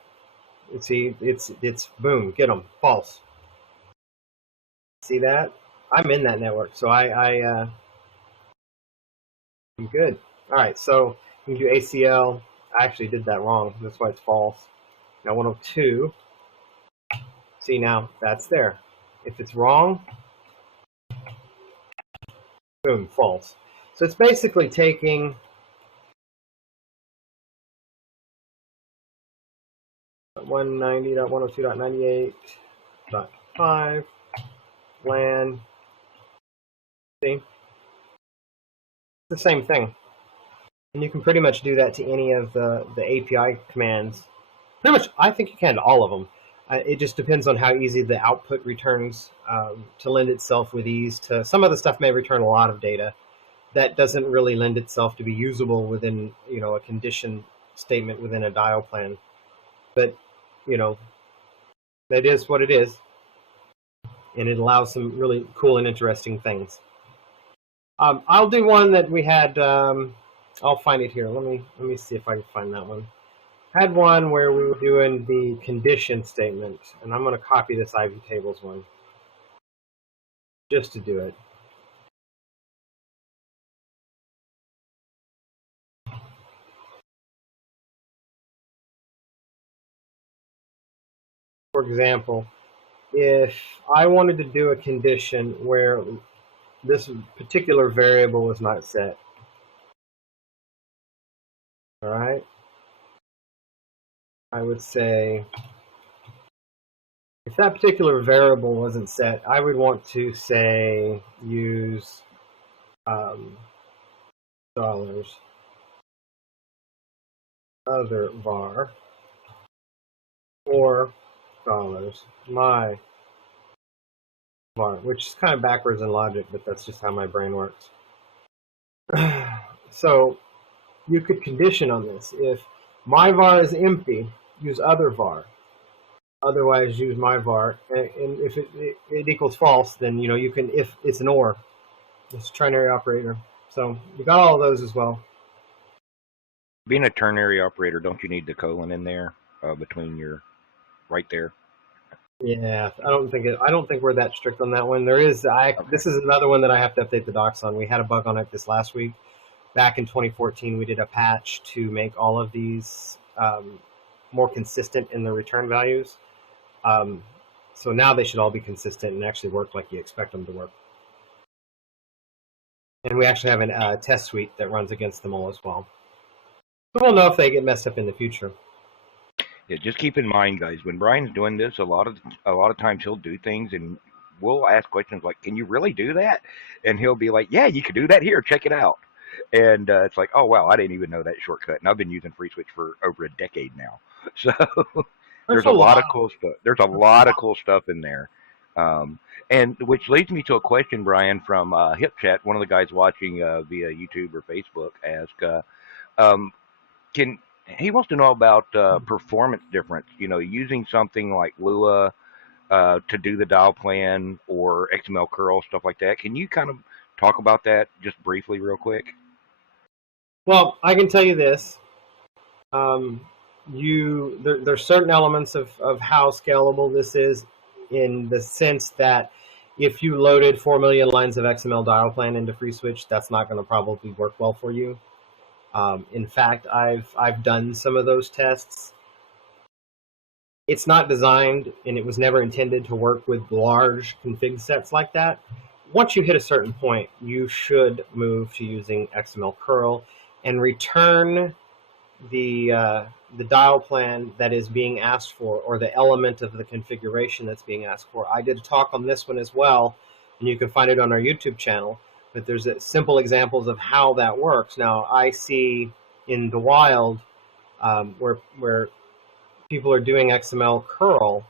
You see, it's boom, get them, false. See that? I'm in that network, so I'm good. All right, so you can do ACL. I actually did that wrong. That's why it's false. Now 102. See, now that's there. If it's wrong, boom, false. So it's basically taking 190.102.98.5 LAN. See? It's the same thing. And you can pretty much do that to any of the API commands. Pretty much, I think you can to all of them. It just depends on how easy the output returns to lend itself with ease to. Some of the stuff may return a lot of data. That doesn't really lend itself to be usable within, a condition statement within a dial plan. But, that is what it is. And it allows some really cool and interesting things. I'll do one that we had. I'll find it here. Let me see if I can find that one. I had one where we were doing the condition statement, and I'm going to copy this IV tables one just to do it. For example, if I wanted to do a condition where this particular variable was not set, all right, I would say if that particular variable wasn't set, I would want to say use dollars other var or dollars my var, which is kind of backwards in logic, but that's just how my brain works. So you could condition on this. If my var is empty, use other var. Otherwise, use my var. And if it equals false, then you can, if it's an or, it's a ternary operator. So you got all of those as well. Being a ternary operator, don't you need the colon in there between your right there? Yeah, I don't think we're that strict on that one. There is this is another one that I have to update the docs on. We had a bug on it this last week. Back in 2014, we did a patch to make all of these more consistent in the return values. So now they should all be consistent and actually work like you expect them to work. And we actually have a test suite that runs against them all as well. So we'll know if they get messed up in the future. Yeah, just keep in mind, guys, when Brian's doing this, a lot of times he'll do things, and we'll ask questions like, "Can you really do that?" And he'll be like, "Yeah, you can do that. Here, check it out." And it's like, "Oh wow, I didn't even know that shortcut." And I've been using FreeSWITCH for over a decade now, so there's a lot of cool stuff. There's a lot of cool stuff in there, and which leads me to a question, Brian, from HipChat. One of the guys watching via YouTube or Facebook asked, can he wants to know about performance difference. Using something like Lua to do the dial plan or XML curl stuff like that. Can you kind of talk about that just briefly, real quick? Well, I can tell you this. There's certain elements of how scalable this is, in the sense that if you loaded 4 million lines of XML dial plan into FreeSWITCH, that's not going to probably work well for you. In fact, I've done some of those tests. It's not designed, and it was never intended to work with large config sets like that. Once you hit a certain point, you should move to using XML curl and return the dial plan that is being asked for, or the element of the configuration that's being asked for. I did a talk on this one as well, and you can find it on our YouTube channel. But there's simple examples of how that works. Now, I see in the wild where people are doing XML curl,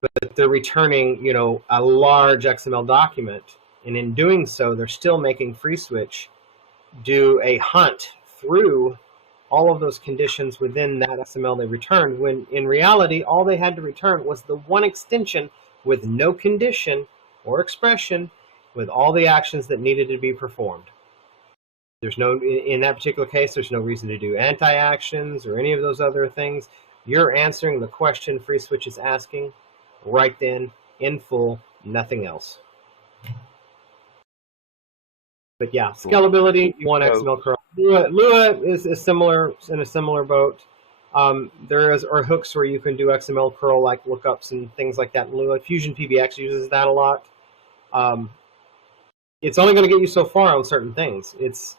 but they're returning, a large XML document, and in doing so, they're still making FreeSWITCH do a hunt through all of those conditions within that XML they returned, when in reality, all they had to return was the one extension with no condition or expression, with all the actions that needed to be performed. There's no, in that particular case, there's no reason to do anti-actions or any of those other things. You're answering the question FreeSWITCH is asking right then, in full, nothing else. But yeah, scalability, you want XML curl. Lua is similar, in a similar boat. There are hooks where you can do XML curl, like lookups and things like that in Lua. Fusion PBX uses that a lot. It's only going to get you so far on certain things. It's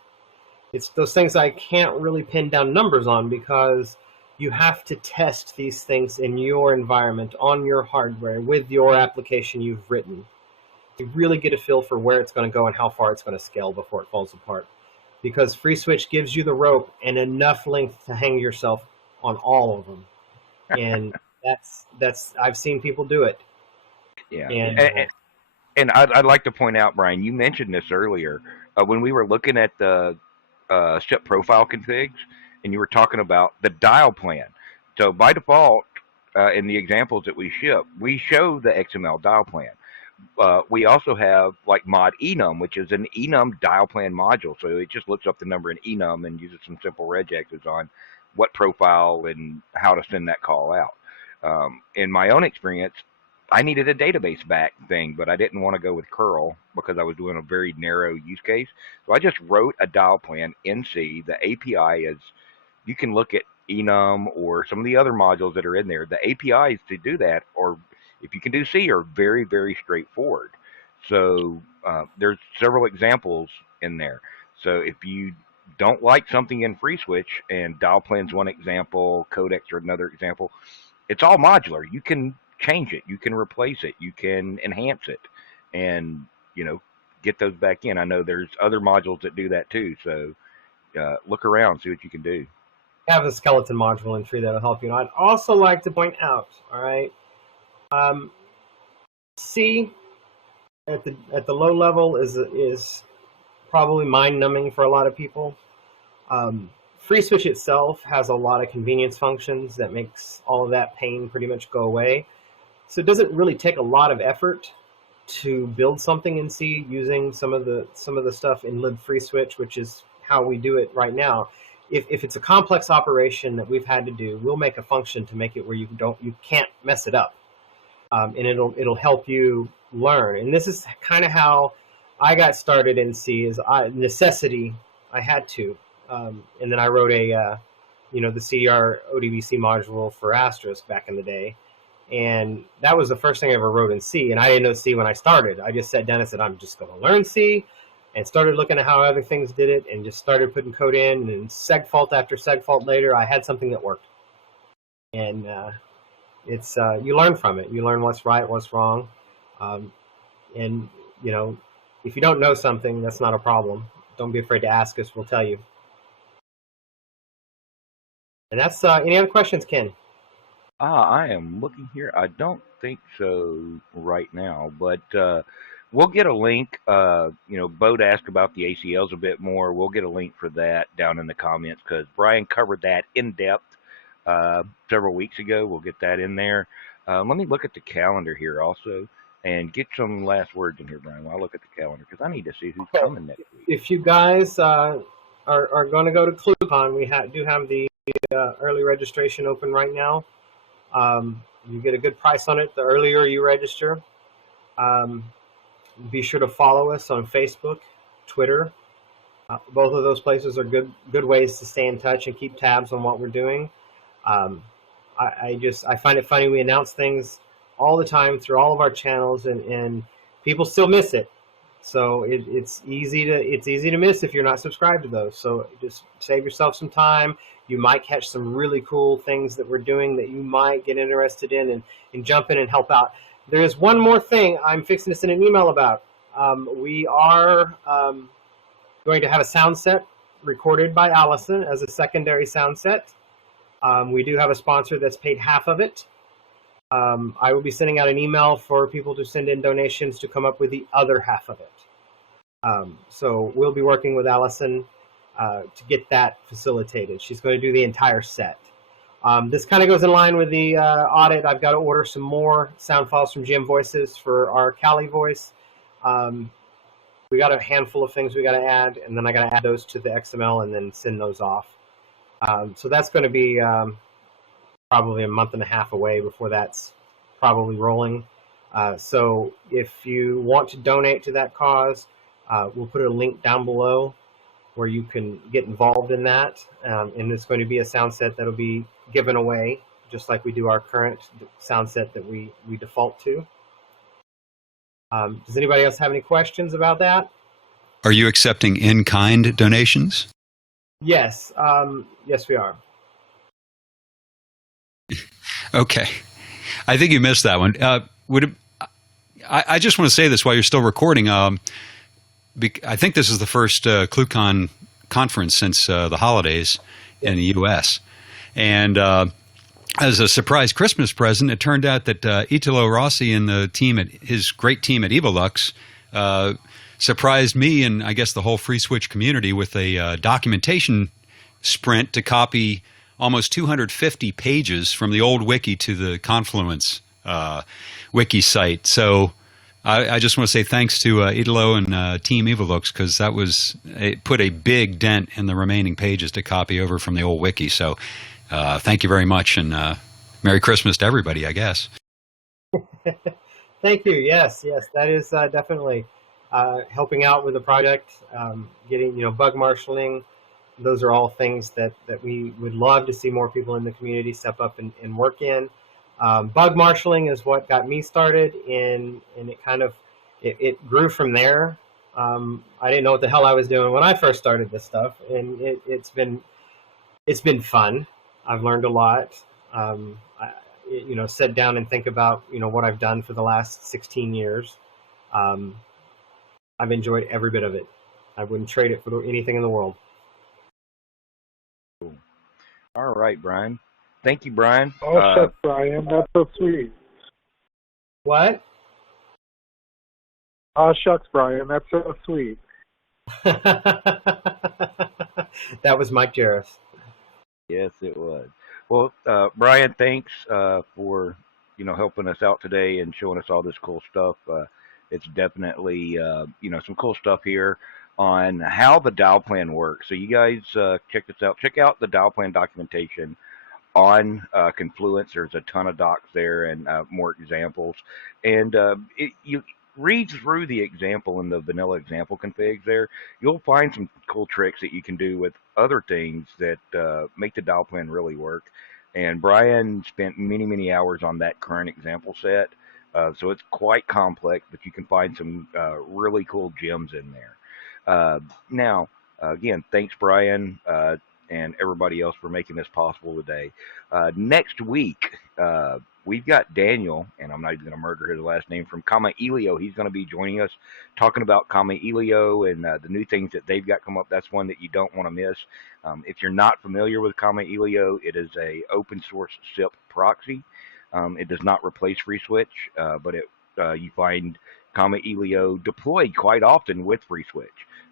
those things I can't really pin down numbers on, because you have to test these things in your environment, on your hardware, with your application you've written, to really get a feel for where it's going to go and how far it's going to scale before it falls apart. Because FreeSWITCH gives you the rope and enough length to hang yourself on all of them. And that's I've seen people do it. Yeah. And I'd like to point out, Brian, you mentioned this earlier when we were looking at the ship profile configs, and you were talking about the dial plan. So by default, in the examples that we ship, we show the XML dial plan. We also have like mod enum, which is an enum dial plan module. So it just looks up the number in enum and uses some simple regexes on what profile and how to send that call out. In my own experience, I needed a database back thing, but I didn't want to go with curl because I was doing a very narrow use case. So I just wrote a dial plan in C. The API is, you can look at enum or some of the other modules that are in there. The APIs to do that, or if you can do C, are very, very straightforward. So there's several examples in there. So if you don't like something in FreeSWITCH, and dial plan's one example, codecs are another example, it's all modular. You can change it, you can replace it, you can enhance it, and get those back in. I know there's other modules that do that too. So look around, see what you can do. Have a skeleton module in Tree that'll help you. And I'd also like to point out, all right, C at the low level is probably mind numbing for a lot of people. FreeSWITCH itself has a lot of convenience functions that makes all of that pain pretty much go away. So it doesn't really take a lot of effort to build something in C using some of the stuff in libFreeSWITCH, which is how we do it right now. If it's a complex operation that we've had to do, we'll make a function to make it where you can't mess it up, and it'll help you learn. And this is kind of how I got started in C, is necessity. I had to, and then I wrote the CDR ODBC module for Asterisk back in the day. And that was the first thing I ever wrote in C. And I didn't know C when I started. I just sat down and said, I'm just going to learn C, and started looking at how other things did it, and just started putting code in. And segfault after segfault later, I had something that worked. And it's you learn from it. You learn what's right, what's wrong. And, if you don't know something, that's not a problem. Don't be afraid to ask us. We'll tell you. And that's any other questions, Ken? I am looking here. I don't think so right now, but we'll get a link. Bo asked about the ACLs a bit more. We'll get a link for that down in the comments because Brian covered that in depth several weeks ago. We'll get that in there. Let me look at the calendar here also and get some last words in here, Brian, while I look at the calendar because I need to see who's coming next week. If you guys are going to go to ClueCon, we do have the early registration open right now. You get a good price on it the earlier you register. Be sure to follow us on Facebook, Twitter. Both of those places are good ways to stay in touch and keep tabs on what we're doing. I find it funny, we announce things all the time through all of our channels, and people still miss it. So it's easy to miss if you're not subscribed to those. So just save yourself some time. You might catch some really cool things that we're doing that you might get interested in and jump in and help out. There is one more thing I'm fixing to send an email about. We are going to have a sound set recorded by Allison as a secondary sound set. We do have a sponsor that's paid half of it. I will be sending out an email for people to send in donations to come up with the other half of it. So we'll be working with Allison to get that facilitated. She's going to do the entire set. This kind of goes in line with the audit. I've got to order some more sound files from GM Voices for our Cali voice. We got a handful of things we got to add, and then I got to add those to the XML and then send those off. So that's going to be probably a month and a half away before that's probably rolling. So if you want to donate to that cause, we'll put a link down below where you can get involved in that. And it's going to be a sound set that'll be given away, just like we do our current sound set that we default to. Does anybody else have any questions about that? Are you accepting in-kind donations? Yes. Yes, we are. Okay. I think you missed that one. I just want to say this while you're still recording. I think this is the first ClueCon conference since the holidays in the U.S. And as a surprise Christmas present, it turned out that Italo Rossi and the team his great team at Evolux surprised me and I guess the whole FreeSWITCH community with a documentation sprint to copy almost 250 pages from the old wiki to the Confluence wiki site. So I just want to say thanks to Italo and Team Evolux because it put a big dent in the remaining pages to copy over from the old wiki. So thank you very much, and Merry Christmas to everybody, I guess. Thank you. Yes, that is definitely helping out with the project, getting bug marshaling. Those are all things that we would love to see more people in the community step up and work in. Bug marshaling is what got me started, and it grew from there. I didn't know what the hell I was doing when I first started this stuff, and it's been fun. I've learned a lot. Sit down and think about what I've done for the last 16 years. I've enjoyed every bit of it. I wouldn't trade it for anything in the world. Cool. All right, Brian. Thank you, Brian. Oh, shucks, Brian. That's so sweet. What? Oh, shucks, Brian. That's so sweet. That was Mike Jarris. Yes, it was. Well, Brian, thanks for helping us out today and showing us all this cool stuff. It's definitely some cool stuff here on how the dial plan works. So you guys check this out. Check out the dial plan documentation on Confluence. There's a ton of docs there and more examples. And you read through the example in the vanilla example configs there. You'll find some cool tricks that you can do with other things that make the dial plan really work. And Brian spent many, many hours on that current example set. So it's quite complex, but you can find some really cool gems in there. Now, again, thanks, Brian. And everybody else for making this possible today. Next week, we've got Daniel, and I'm not even going to murder his last name, from Kama Elio. He's going to be joining us, talking about Kama Elio and the new things that they've got come up. That's one that you don't want to miss. If you're not familiar with Kama Elio, it is a open source SIP proxy. It does not replace FreeSWITCH, but you find Kama Elio deployed quite often with FreeSWITCH.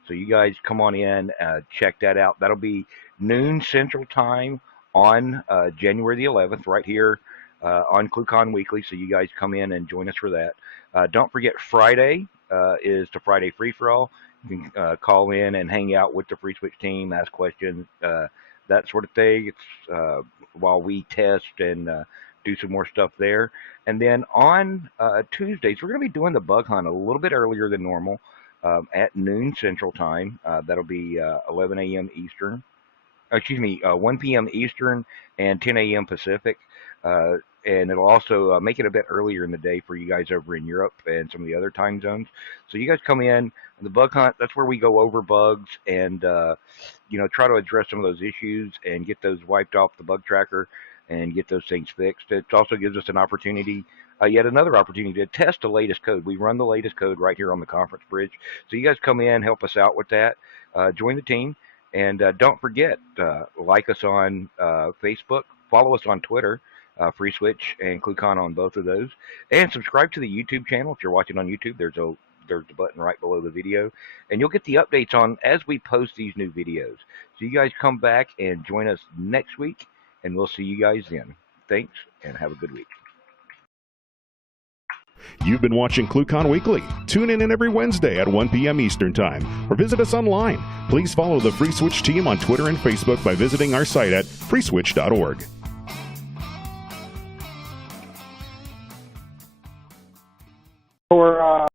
So you guys come on in, check that out. That'll be noon Central Time on January the 11th, right here on ClueCon Weekly. So you guys come in and join us for that. Don't forget, Friday is the Friday Free-for-All. You can call in and hang out with the FreeSWITCH team, ask questions, that sort of thing. It's while we test and do some more stuff there. And then on Tuesdays, we're going to be doing the bug hunt a little bit earlier than normal. At noon Central Time. That'll be 11 a.m. Eastern. 1 p.m. Eastern and 10 a.m. Pacific. And it'll also make it a bit earlier in the day for you guys over in Europe and some of the other time zones. So you guys come in, the bug hunt, that's where we go over bugs and, try to address some of those issues and get those wiped off the bug tracker and get those things fixed. It also gives us an opportunity, yet another opportunity to test the latest code. We run the latest code right here on the conference bridge. So you guys come in, help us out with that, join the team, and don't forget, like us on Facebook, follow us on Twitter, FreeSWITCH and ClueCon on both of those, and subscribe to the YouTube channel. If you're watching on YouTube, there's the button right below the video, and you'll get the updates on as we post these new videos. So you guys come back and join us next week, and we'll see you guys then. Thanks, and have a good week. You've been watching ClueCon Weekly. Tune in every Wednesday at 1 p.m. Eastern Time, or visit us online. Please follow the FreeSWITCH team on Twitter and Facebook by visiting our site at freeswitch.org. For